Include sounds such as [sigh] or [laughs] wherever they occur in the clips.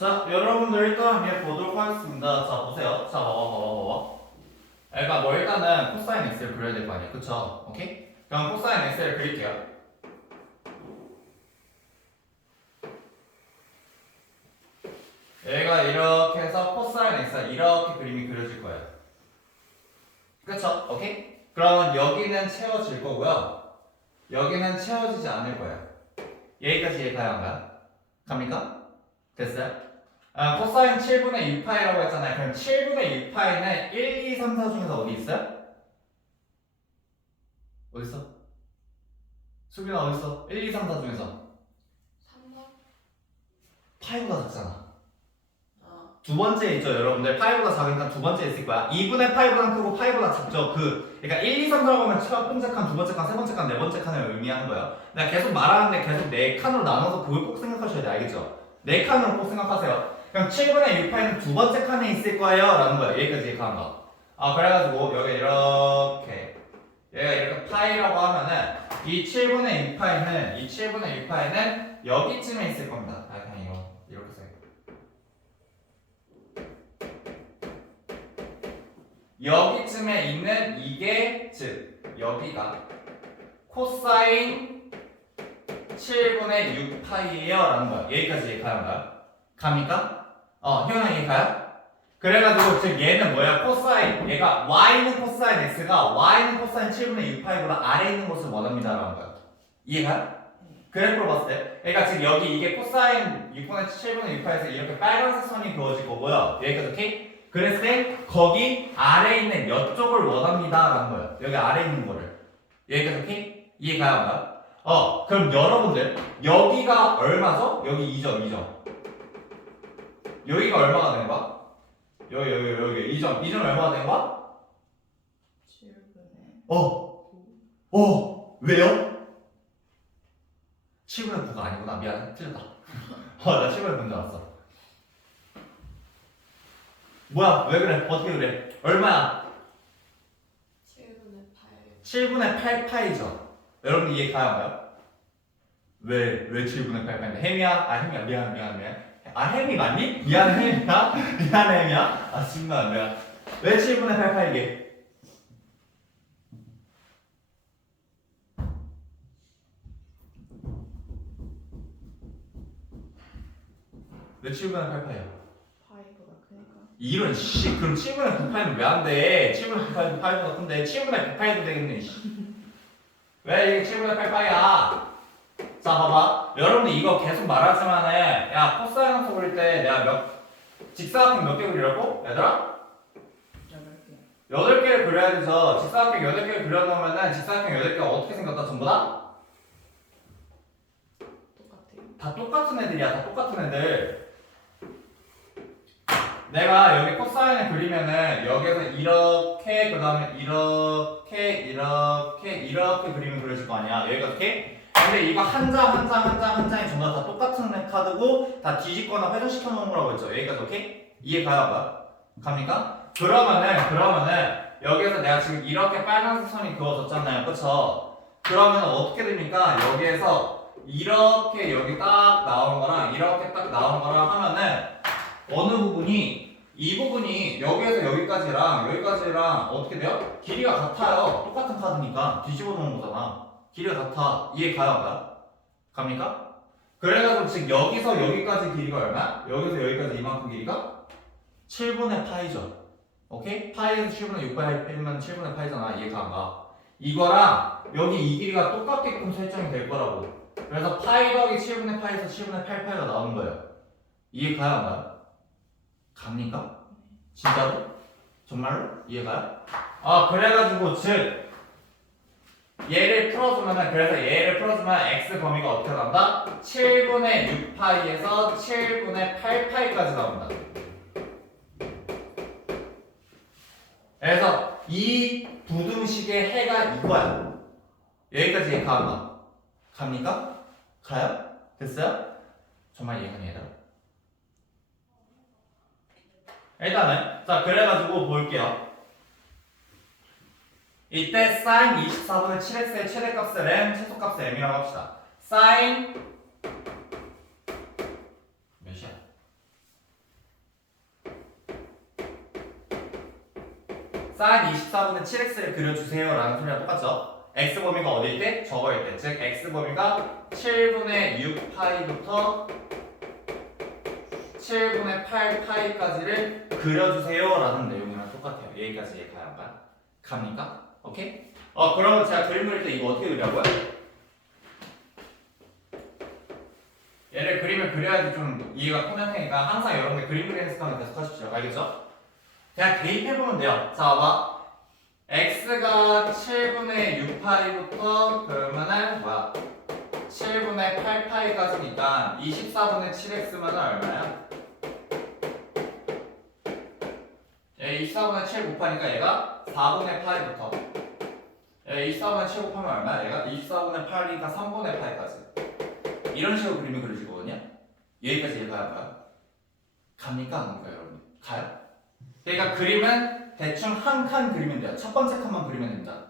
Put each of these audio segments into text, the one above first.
자, 여러분들 일단 해 보도록 하겠습니다. 자, 보세요. 자, 봐봐, 봐봐, 봐봐. 그러니까 뭐 일단은 코사인 x를 그려야 될 거 아니에요. 그쵸? 오케이? 그럼 코사인 x를 그릴게요. 얘가 이렇게 해서 코사인 x가 이렇게 그림이 그려질 거예요. 그쵸? 오케이? 그러면 여기는 채워질 거고요. 여기는 채워지지 않을 거예요. 여기까지 이해가요, 안 가요? 갑니까? 됐어요? 아, 코사인 7분의 6파이라고 했잖아요. 그럼 7분의 6파이는 1, 2, 3, 4 중에서 어디 있어요? 어디 있어? 수빈아 어디 있어? 1, 2, 3, 4 중에서 3번? 파이보다 작잖아. 아, 두 번째 있죠, 여러분들. 파이보다 작으니까 두 번째 있을 거야. 2분의 파이보다 크고 파이보다 작죠. 그, 그러니까 1, 2, 3, 4라고 하면 첫 번째 칸, 두 번째 칸, 세 번째 칸, 네 번째 칸을 의미하는 거예요. 내가 계속 말하는데 계속 네 칸으로 나눠서 그걸 꼭 생각하셔야 돼, 알겠죠? 네 칸으로 꼭 생각하세요. 그럼 7분의 6파이는 두 번째 칸에 있을 거예요. 라는 거예요. 여기까지 얘기하는 거. 아, 그래가지고 여기 이렇게 얘가 이렇게 파이라고 하면은 이 7분의 6파이는 이 7분의 6파이는 여기쯤에 있을 겁니다. 아, 그냥 이거 이렇게 써요. 여기쯤에 있는 이게 즉 여기가 코사인 7분의 6파이예요 라는 거야 여기까지 이해가요 가요? 갑니까? 어 희원아 이해가요? 그래가지고 즉 얘는 뭐야 코사인 얘가 y는 코사인 x가 y는 코사인 7분의 6파이보다 아래에 있는 것을 원합니다 라는 거야 이해가요? 그래프로 봤을 때 그러니까 지금 여기 이게 코사인 6분의 7분의 6파이에서 이렇게 빨간색 선이 그어질 거고요 여기까지 오케이? 그랬을 때 거기 아래에 있는 이쪽을 원합니다라는 거예요. 여기 아래에 있는 거를. 여기까지 오케이? 이해가요? 안 가요? 어, 그럼 여러분들 여기가 얼마죠? 여기 2점, 2점. 여기가 얼마가 되는 거야? 여기, 여기, 여기 2점. 2점 얼마가 되는 거야? 7분의 어, 어, 왜요? 7분의 9가 아니구나. 미안해. 틀렸다. [laughs] 어, 나 7분의 9인 줄 알았어. 뭐야? 왜 그래? 어떻게 그래? 얼마야? 7분의 8 7분의 8파이죠. 여러분 이해 가요? 안 가요? 왜, 왜 7분의 8파인데? 햄이야? 아, 햄이야. 미안, 미안, 미안. 아, 햄이 맞니? 미안, 햄이야? 미안, 햄이야? 아, 정말 미안. 왜 7분의 8파이게? 왜 7분의 8파이야? 파이보다 크니까 이런 씨 그럼 7분의 9파이는 왜안 돼? 7분의 9파이는 8보다 큰데 7분의 100파이도 되겠네 씨. 왜 이게 7분의 8파이야? 자 봐봐 여러분들 이거 계속 말하지만은 야 코사인 함수 그릴 때 내가 몇 직사각형 몇 개 그리라고? 얘들아? 8개 8개를 그려야 돼서 직사각형 8개를 그려놓으면은 직사각형 8개가 어떻게 생겼다 전부 다? 똑같아요 다 똑같은 애들이야 다 똑같은 애들 내가 여기 코사인을 그리면은 여기에서 이렇게 그 다음에 이렇게 이렇게 이렇게 그림을 그려질 거 아니야 여기가 이렇게 근데 이거 한 장 한 장 한 장 한 장이 전부 다 똑같은 카드고 다 뒤집거나 회전시켜 놓은 거라고 했죠 여기까지 오케이? 이해 가요 봐 갑니까? 그러면은 그러면은 여기에서 내가 지금 이렇게 빨간색 선이 그어졌잖아요 그쵸? 그러면 어떻게 됩니까? 여기에서 이렇게 여기 딱 나오는 거랑 이렇게 딱 나오는 거랑 하면은 어느 부분이 이 부분이 여기에서 여기까지랑 여기까지랑 어떻게 돼요? 길이가 같아요. 똑같은 카드니까 뒤집어 놓은 거잖아. 길이가 같아. 이해 가요? 안 가요? 갑니까? 그래가지고 지금 여기서 여기까지 길이가 얼마? 여기서 여기까지 이만큼 길이가 7분의 파이죠. 오케이? 파이에서 7분의 6파이 빼면 7분의 파이잖아. 이해가 안 가? 이거랑 여기 이 길이가 똑같게끔 설정이 될 거라고. 그래서 파이 더하기 7분의 파이에서 7분의 8파이가 나오는 거예요. 이해 가요? 안 가요? 갑니까? 진짜로? 정말로? 이해 가요? 아 그래가지고 즉 얘를 풀어주면은 그래서 얘를 풀어주면 x 범위가 어떻게 나온다? 7분의 6파이에서 7분의 8파이까지 나온다. 그래서 이 부등식의 해가 이거야. 여기까지 이해 가 안 가? 갑니까? 가요? 됐어요? 정말 이해가 얘들아? 일단은 자 그래가지고 볼게요. 이때 sin 24분의 7x의 최대값을 m, 최소값을 m이라고 합시다. sin 몇이야? sin 24분의 7x를 그려주세요 라는 소리랑 똑같죠? x 범위가 어디일 때? 저거일 때. 즉 x 범위가 7분의 6파이부터 7분의 8파이까지를 그려주세요 라는 내용이랑 똑같아요. 여기까지 이해가요? 갑니까? 오케이? 어 그러면 제가 그림 그릴 때 이거 어떻게 그리라고요? 얘를 그림을 그려야지 좀 이해가 통하니까 항상 여러분들 그림 그리는 습관을 계속 하십시오. 알겠죠? 그냥 대입해보면 돼요. 자, 봐봐. x가 7분의 6파이부터 그러면은 뭐야? 7분의 8파이까지니까 24분의 7x면 얼마야? 얘 24분의 7 곱하니까 얘가 4분의 파이부터 얘 24분의 7 곱하면 얼마야? 얘가 24분의 8이니까 3분의 파이까지 이런 식으로 그림을 그려지거든요. 여기까지? 안 가요? 갑니까? 안 갑니까 여러분? 가요? 그러니까 그림은 대충 한 칸 그리면 돼요. 첫 번째 칸만 그리면 됩니다.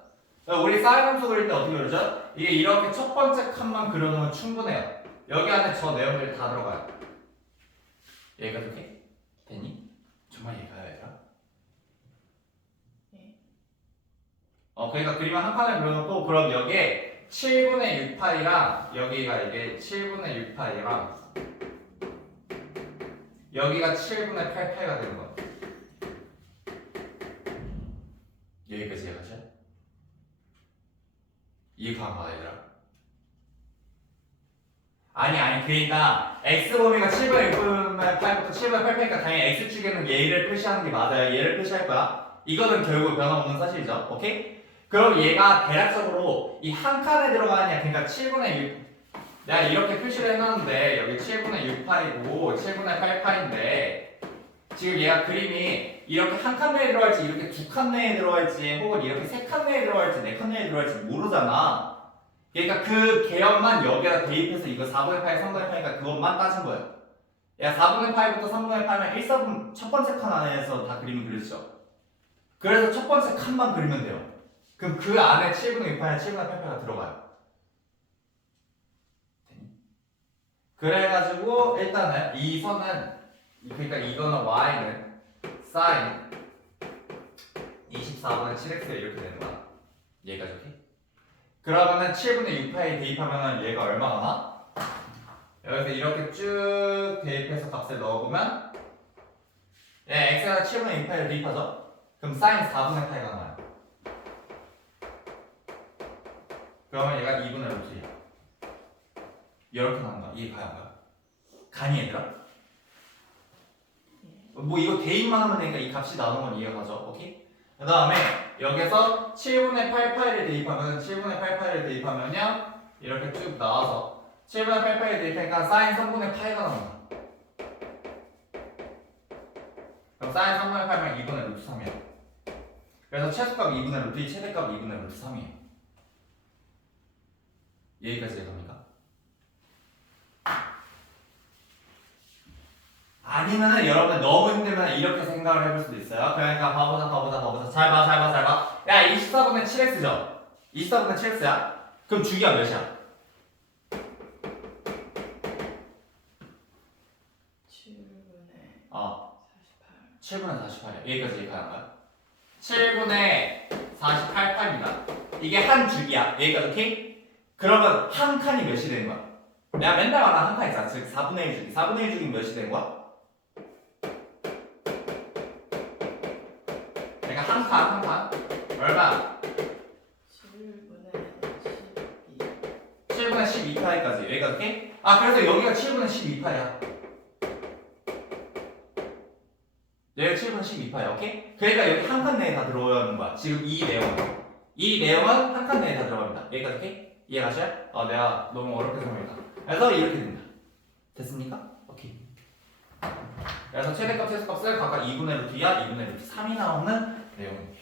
우리 사인 함수 그릴 때 어떻게 그리죠? 이게 이렇게 첫 번째 칸만 그려놓으면 충분해요. 여기 안에 저 내용들이 다 들어가요. 얘가 그렇게 되니? 정말 얘가요, 얘가? 네. 어, 그러니까 그림을 한 칸에 그려놓고 그럼 여기에 7분의 6파이랑 여기가 이게 7분의 6파이랑 여기가 7분의 8파이가 되는 거예요. 여기까지 이해가죠? 이해가 안 가, 얘들아? 아니, 아니, 그러니까 x 범위가 7분의 6분의 8부터 7분의 8파이니까 당연히 x축에는 얘를 표시하는 게 맞아요. 얘를 표시할 거야. 이거는 결국 변함없는 사실이죠. 오케이? 그럼 얘가 대략적으로 이 한 칸에 들어가느냐, 그러니까 7분의 6. 내가 이렇게 표시를 해놨는데 여기 7분의 6파이고 7분의 8파인데 지금 얘가 그림이 이렇게 한 칸 내에 들어갈지 이렇게 두 칸 내에 들어갈지 혹은 이렇게 세 칸 내에 들어갈지 네 칸 내에 들어갈지 모르잖아. 그러니까 그 개념만 여기다 대입해서 이거 4분의 8, 3분의 8이니까 그것만 따진 거예요. 야 4분의 8부터 3분의 8면 1, 4분 첫 번째 칸 안에서 다 그림을 그리죠. 그래서 첫 번째 칸만 그리면 돼요. 그럼 그 안에 7분의 6파이나 7분의 8파이가 들어가요. 그래가지고 일단은 이 선은 그러니까 이거는 y는 sin 24분의 7x 이렇게 되는 거야. 얘가 저렇게. 그러면은 7분의 6파이 대입하면은 얘가 얼마가 나? 여기서 이렇게 쭉 대입해서 값을 넣어보면 예, x가 7분의 6파이를 대입하죠? 그럼 sin 4분의 파이가 나와요. 그러면 얘가 2분의 루트야. 이렇게 나온 거야. 이해 가요? 안? 가니 얘들아? 뭐 이거 대입만 하면 되니까 이 값이 나오는 건 이해가 가죠. 오케이? 그 다음에 여기서 7분의 8파이를 대입하면 7분의 8파이를 대입하면요 이렇게 쭉 나와서 7분의 8파이를 대입하니까 사인 3분의 파이가 나온다. 그럼 사인 3분의 8면 2분의 루트 3이야. 그래서 최소값 2분의 루트 2, 최대값 2분의 루트 3이에요. 여기까지 이해갑니까? 아니면은 여러분 너무 힘들면 이렇게 생각을 해볼 수도 있어요. 그러니까 봐보자, 봐보자, 봐보자. 잘 봐, 잘 봐, 잘 봐. 야, 24분의 7x죠? 24분의 7x야? 그럼 주기가 몇이야? 7분의 어, 48 7분의 48이야. 여기까지 이해가는 거야? 7분의 48파입니다. 이게 한 주기야. 여기까지 오케이? 그러면 한 칸이 몇이 되는 거야? 내가 맨날 말하는 한칸 있잖아. 즉 4분의 1 주기. 4분의 1 주기는 몇이 되는 거야? 그러니까 한 칸, 한 칸. 얼마? 7분의 12 7분의 12파이까지 여기까지? 아 그래서 여기가 7분의 12파야 여기가 7분의 12파야 오케이? 그러니까 여기 한 칸 내에 다 들어오는 거야 지금 이 내용은 이 내용은 한 칸 내에 다 들어갑니다 여기까지 오케이? 이해가셔요? 어 내가 너무 어렵게 설명했다. 그래서 이렇게 됩니다. 됐습니까? 오케이. 그래서 최대값 최소값을 각각 2분의 루트 2와 2분의 루트 3이 나오는 내용입니다